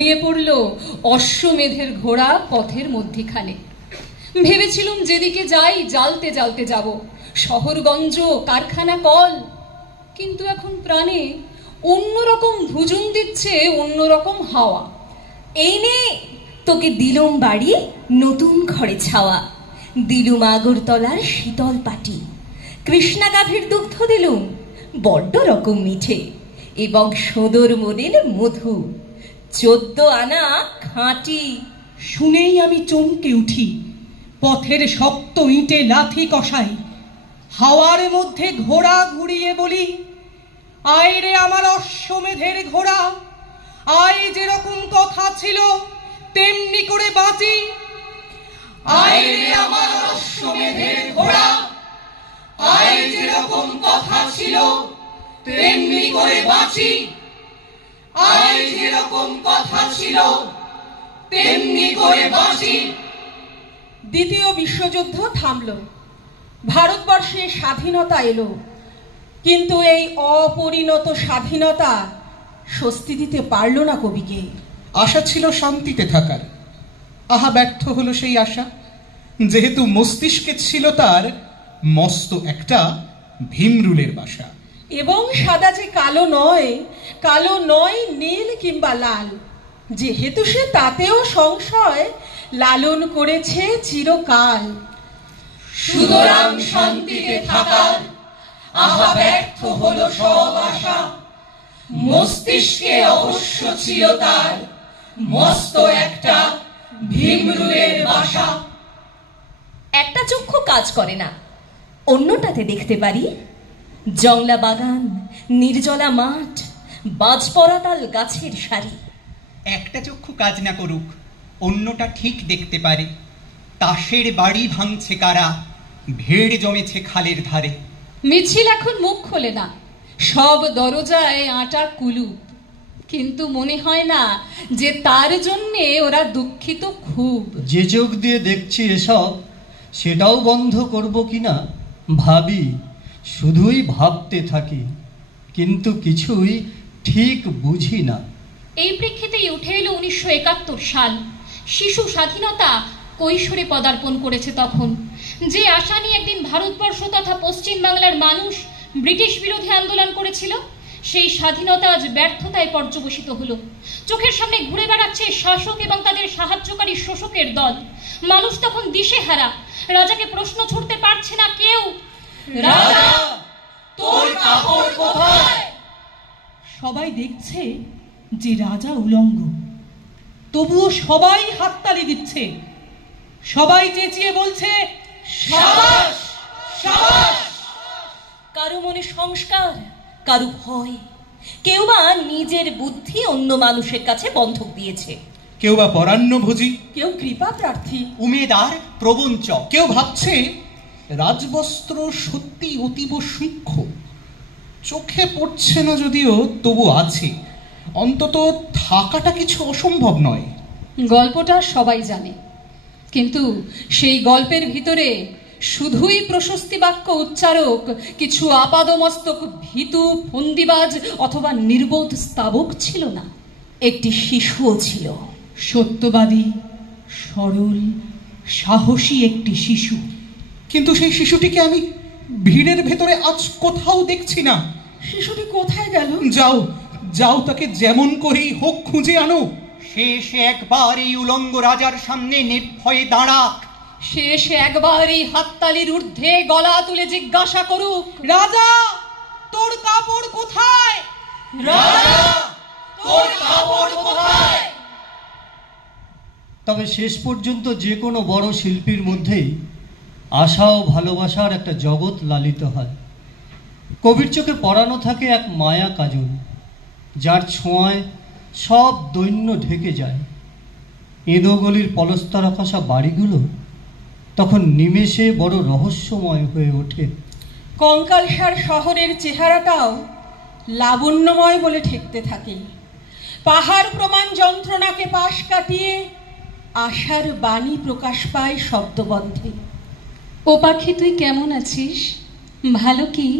পড়ল অশ্বমেধের ঘোড়া পথের মধ্যিখানে। ভেবেছিলুম যেদিকে যাই জ্বালতে জ্বালতে যাব, শহরগঞ্জ, কারখানা, কল। কিন্তু এখন প্রাণে অন্যরকম ভুজুং দিচ্ছে, অন্যরকম হাওয়া। এই নে, তোকে দিলুম বাড়ি নতুন ঘরে ছাওয়া, দিলুম আগরতলার শীতল পাটি, কৃষ্ণা গাভীর দুগ্ধ দিলুম বড্ড রকম মিঠে, এবং সদর মনের মধু 14 আনা খাঁটি। শুনেই আমি চমকে উঠি, পথের শক্ত ইঁটে লাথি কষাই, হাওয়ার মধ্যে ঘোড়া ঘুরিয়ে বলি, আয় রে আমার অশ্বমেধের ঘোড়া, আয় যেরকম কথা ছিল তেমনি করে বাঁচি। আয় রে আমার অশ্বমেধের ঘোড়া, আয় যেরকম কথা ছিল তেমনি করে বাঁচি। আয় যেরকম কথা ছিল তেমনি করে বাঁচি। দ্বিতীয় বিশ্বযুদ্ধ থামল, ভারতবর্ষে স্বাধীনতা এলো। কিন্তু এই অপরিণত স্বাধীনতা স্বস্তি দিতে পারল না কবিকে। আশা ছিল শান্তিতে থাকার, আহা ব্যর্থ হলো সেই আশা। যেহেতু মস্তিষ্কে ছিল তার মস্ত একটা ভীমরুলের বাসা। এবং সাদা যে কালো নয় নীল কিংবা লাল, যেহেতু সে তাতেও সংশয় লালন করেছে চিরকাল। সুতরাং শান্তিতে থাকার আহা ব্যর্থ হলো সব আশা। মস্তিষ্কে অবশ্য ছিল তার মস্ত একটা ভীমরুলের বাসা। একটা চক্ষু কাজ করে না, অন্যটাতে দেখতে পারি জংলা বাগান, নির্জলা মাঠ, বাজপরাতাল গাছের সারি। একটা চক্ষু কাজ না করুক, অন্যটা ঠিক দেখতে পারে তাসের বাড়ি ভাঙছে কারা, ভিড় জমেছে খালের ধারে। মিছিল এখন মুখ খোলে না, সব দরজায় আটা কুলুপ। কিন্তু মনে হয় না যে তার জন্যে ওরা দুঃখিত খুব। যে চোখ দিয়ে দেখছি এসব, সেটাও বন্ধ করব কিনা ভাবি, শুধুই ভাবতে থাকি, কিন্তু কিছুই ঠিক বুঝি না। এই প্রেক্ষিতেই উঠে এলো 1971 সাল। শিশু স্বাধীনতা কৈশোরে পদার্পণ করেছে তখন। যে আশা নিয়ে একদিন ভারতবর্ষ তথা পশ্চিম বাংলার মানুষ ব্রিটিশ বিরোধী আন্দোলন করেছিল, সেই স্বাধীনতা আজ ব্যর্থতায় পর্যবসিত হলো। চোখের সামনে ঘুরে বেড়াচ্ছে শাসক এবং তাদের সাহায্যকারী শোষকের দল। মানুষ তখন দিশেহারা, রাজাকে প্রশ্ন ছুড়তে পারছে না কেউ, রাজা তোর কাপড় কোথায়? সবাই দেখছে যে রাজা উলঙ্গ, তবুও সবাই হাততালি দিচ্ছে, সবাই চেঁচিয়ে বলছে সাবাস সাবাস। কারো মনে সংস্কার, কারো ভয়, কেউ বা নিজের বুদ্ধি অন্য মানুষের কাছে বন্ধক দিয়েছে, কেউ বা পরান্নভোজী, কেউ কৃপা প্রার্থী, উমেদার, প্রবঞ্চক। কেউ ভাবছে রাজবস্ত্র সত্যি অতীব সূক্ষ্ম, চোখে পড়ছে না যদিও তবু আছে, অন্তত থাকাটা কিছু অসম্ভব নয়। গল্পটা সবাই জানে, কিন্তু সেই গল্পের ভিতরে শুধুই প্রশস্তি বাক্য উচ্চারক কিছু আপাদমস্তক ভীতু ফন্দিবাজ অথবা নির্বোধ স্তাবক ছিল না। একটি শিশুও ছিল, সত্যবাদী, সরল, সাহসী একটি শিশু। কিন্তু সেই শিশুটিকে আমি ভিড়ের ভেতরে আজ কোথাও দেখছি না। শিশুটি কোথায় গেল? যাও যাও, তাকে যেমন করেই হোক খুঁজে আনো। শেষ একবার এই উলঙ্গ রাজার সামনে নির্ভয়ে দাঁড়াক। শেষ একবার এই হাততালির ঊর্ধ্বে গলা তুলে জিজ্ঞাসা করুক, রাজা তোর কাপড় কোথায়? রাজা তোর কাপড় কোথায়? তবে শেষ পর্যন্ত যে কোনো বড় শিল্পীর মধ্যেই আশা ও ভালোবাসার একটা জগৎ লালিত হয়। কবির চোখে পড়ানো থাকে এক মায়া কাজল, যার ছোঁয়ায় সব দৈন্য ঢেকে যায়। এঁদোগলির পলস্তরা খসা বাড়িগুলো তখন নিমেষে বড় রহস্যময় হয়ে ওঠে। কঙ্কালসার শহরের চেহারাটাও লাবণ্যময় বলে ঠেকতে থাকে। পাহাড় প্রমাণ যন্ত্রণাকে পাশ কাটিয়ে আশার বাণী প্রকাশ পায় শব্দবন্ধে। ও পাখি তুই কেমন আছিস, ভালো কি?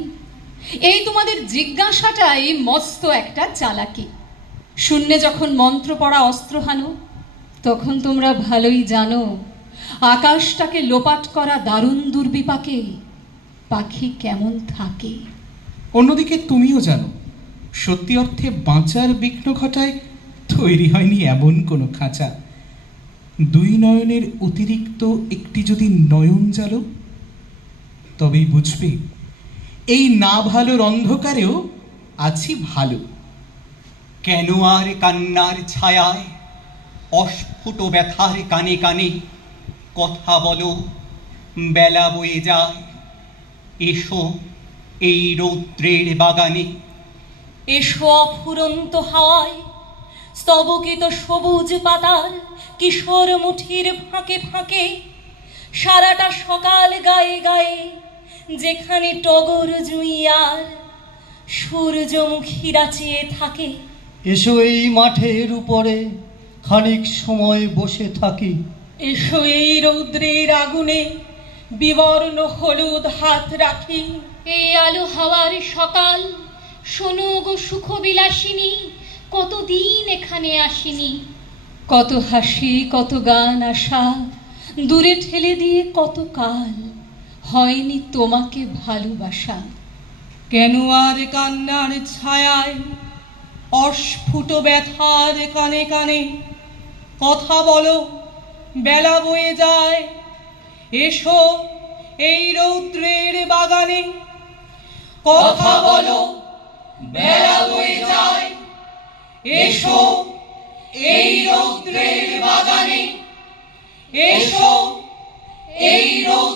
এই তোমাদের জিজ্ঞাসাটাই মস্ত একটা চালাকি। শূন্যে যখন মন্ত্র পড়া অস্ত্র হানো, তখন তোমরা ভালোই জানো আকাশটাকে লোপাট করা দারুণ দুর্বিপাকে পাখি কেমন থাকে। অন্যদিকে তুমিও জানো সত্যি অর্থে বাঁচার বিঘ্ন ঘটায় তৈরি হয়নি এমন কোনো খাঁচা। দুই নয়নের অতিরিক্ত একটি যদি নয়ন জ্বালো, তবেই বুঝবে এই না ভালোর অন্ধকারেও আছি ভালো। কেন আর কান্নার ছায়ায় অস্ফুট ব্যথার কানে কানে কথা বলো, বেলা বয়ে যায়। এসো এই রৌদ্রের বাগানে, এসো অফুরন্ত হাওয়ায় স্তবকিত সবুজ পাতার কিশোর মুঠির ফাঁকে ফাঁকে, সারাটা সকাল গায়ে গায়ে যেখানে টগর জুঁই আর সূর্যমুখীরা চেয়ে থাকে। এসো এই মাঠের উপরে খানিক সময় বসে থাকি। এসো এই রৌদ্রের আগুনে বিবর্ণ হলুদ হাত রাখি। এই আলো হাওয়ার সকাল, শোনো গো সুখ বিলাসিনী, কতদিন এখানে আসিনি। কত হাসি কত গান আশা দূরে ঠেলে দিয়ে কত কাল হয়নি তোমাকে ভালোবাসা। কেন আর কান্নার ছায়ায় অস্ফুট ব্যথার কানে কানে কথা বলো, বেলা বয়ে যায়। এসো এই রৌদ্রের বাগানে, কথা বলো, বেলা বয়ে যায়। এসো এই রৌদ্রের বাগানে, এসো এই রৌদ্র